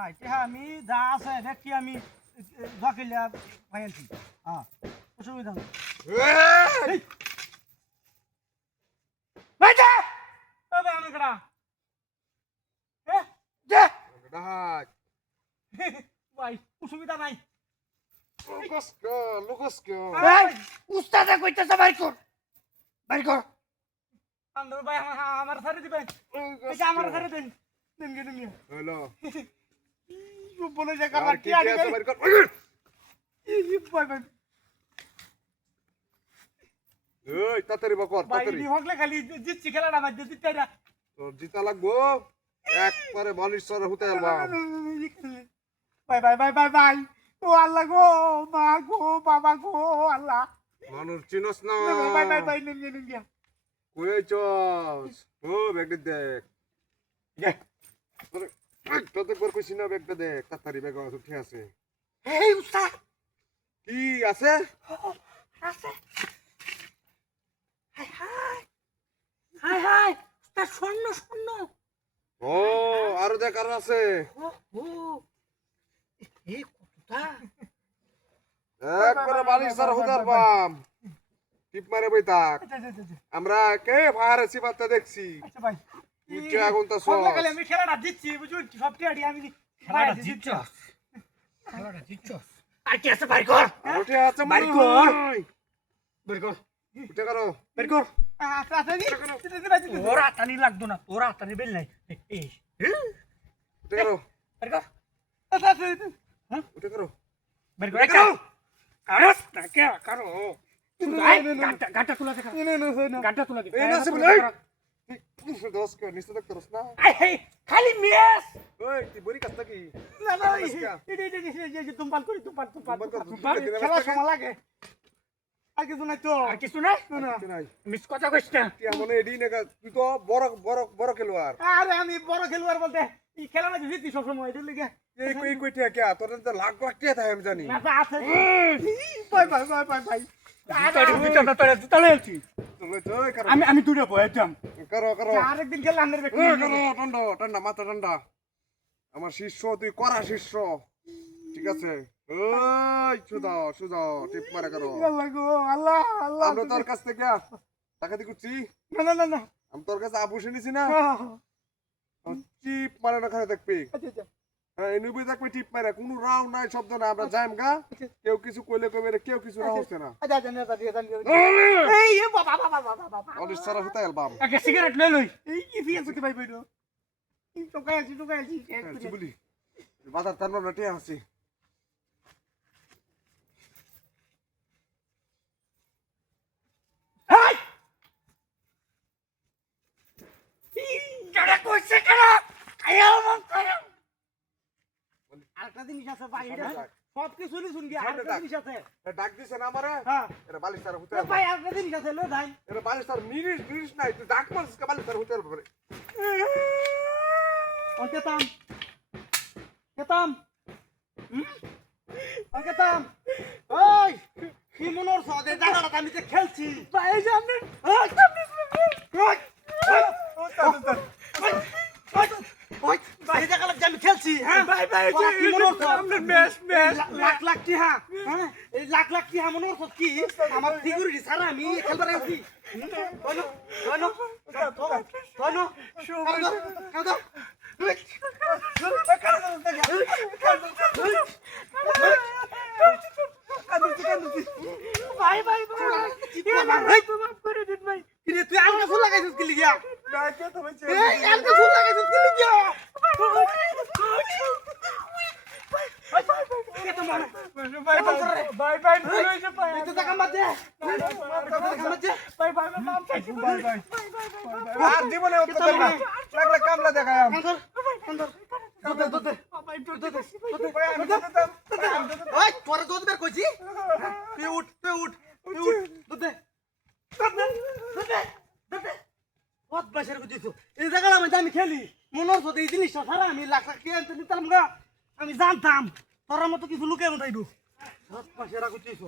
নাই হ্যাঁ আমি যা আছে দেখি আমি জকিলিয়া ভাইয়াছি হ্যাঁ অসুবিধা নেই ভাই যা তবে আমি করা যা ভাই অসুবিধা নাই উস্তাদে কইতেছে বাইর কর আন্দর ভাই আমার সারে দিবেন এটা আমার সারে দেন দেন গে দেন হ্যালো বলে যে কার কি আড়ি বাইর কর ভাই ভাই এই তাড়াতাড়ি বকর ভাই তাড়াতাড়ি নি হকলে খালি জিতছি খেলাটা বাদ দিতে এটা তোর জিতা লাগবো একবারে বালিশ্বর হতে আলবা ভাই ভাই ভাই ভাই ভাই ও আল্লাহ গো মা গো বাবা গো আল্লাহ মানুষ চিনস না ভাই ভাই ভাই নিন নিন নিন কই চস ও ব্যাগটা দেখ তোতে পর কইছি না ব্যাগটা দেখ তাড়াতাড়ি ব্যাগ উঠে আছে এই উস্তাদ কি আছে আছে হাই হাই উস্তাদ স্বর্ণ ও আরো দেখ আর আছে ও এই কতটা একবারে বালিশ্বর হতে আলবাম টিপ মারে বই থাক আমরা কে ফায়ার সিবাতে দেখছি আচ্ছা ভাই উঠে আগুন তো সব সব লাগালে আমি খেলাটা জিতছি বুঝুন সব টিয়াডি আমি খেলাটা জিতছস আর কি আছে বাইর কর উঠে আছে বাইর মনে কর। হয়। বাইর কর উঠে করো বাইর কর আচ্ছা আচ্ছা তোর হাতানি লাগতো না তোর হাতানি বেল নাই এই উঠে করো বাইর কর উঠে করো বাইর কর কারস তাকে কারো গাটা তুলা দেখা গাটা তুলা দেখা এই না সে বলে দোস কে নিচে দেখ করস না এই খালি মিস ওই তুই বড়ি কাস্তা কি না না এই তুমপাল করি তুমপাল খেলা সময় লাগে আর কিছু নাই তো আর কিছু নাই নাই মিস কথা কইছ না তুই মনে এডি না তুই তো বড় বড় বড় খেলোয়াড় আরে আমি বড় খেলোয়াড় বলতে এই খেলা মাঝে জিতি সব সময় এটা লিগে এই কইটা কে তোর তো লাখ লাখ কে থাকে আমি জানি না তো আছে ভাই ভাই ভাই ভাই ভাই আমি দূরে বইতাম করো করো আরেকদিন খেলা আনবে করো ঠান্ডা ঠান্ডা মাথা ঠান্ডা আমার শিষ্য তুই করা শিষ্য ঠিক আছে ওই সুদা টিপ মারে করো আল্লাহ গো আল্লাহ আল্লাহ আমরা তোর কাছ থেকে টাকাতি করছি না না না না আমি তোর কাছে আবু শুনেছি না টিপ মারে না খানে দেখবি আচ্ছা হ্যাঁ এই নবী দেখবি টিপ মারে কোনো রাও নাই শব্দ না আমরা যাইম গা কেউ কিছু কইলে কইবে কেউ কিছু না হচ্ছে না আচ্ছা এই বাবা বাবা বাবা বাবা অলিশ সারা হতে অ্যালবাম একটা সিগারেট লই লই এই কি ফিয়াস কি ভাই বইলো এই টোকাইছি বলি বাজার তার না টিয়া আছে হাই যারা কইছে কেন আয়া মন করে আরেকটা জিনিস আছে ভাই এটা সব কিছু শুন গিয়া আরেকটা জিনিস আছে ডাক দিছে না আমারে হ্যাঁ এটা বালিশ সারা হতে ভাই আরেকটা জিনিস আছে লো ভাই এটা বালিশ সারা মিনিট নাই তুই ডাক মারছিস কা বালিশ সারা হতে পারে কেতাম কেতাম কেতাম ওই কি মনোর সদে জায়গাটা আমি যে খেলছি ভাই সামনে ভাই জায়গাটা আমি খেলছি হ্যাঁ ভাই ভাই কি মনোর সামনে ম্যাচ লাখ লাখ কি হ্যাঁ এই লাখ লাখ কি হ্যাঁ মনোর সদ কি আমার সিকিউরিটি স্যার আমি খেলবার আছি বলো বলো বলো কাদা ভাই ভাই ভাই তোমার করে দিন ভাই তুই আলকা ফুল লাগাইছিস কি লিগা এই আলকা ফুল লাগাইছিস কি লিগা আর জীবনে উত্তর না লাগলে কামলা দেখায় পরে দুধ বের করছি তুই উঠ দুধ দে বদমাশের বুঝিস এই জায়গাটা আমি খেলি মনে হচ্ছে এই জিনিসটা সারা আমি লাখ লাখ টাকা আনতে নিতাম গা আমি জানতাম তোর মতো কিছু লুকে মতো বদমাশেরা বুঝিস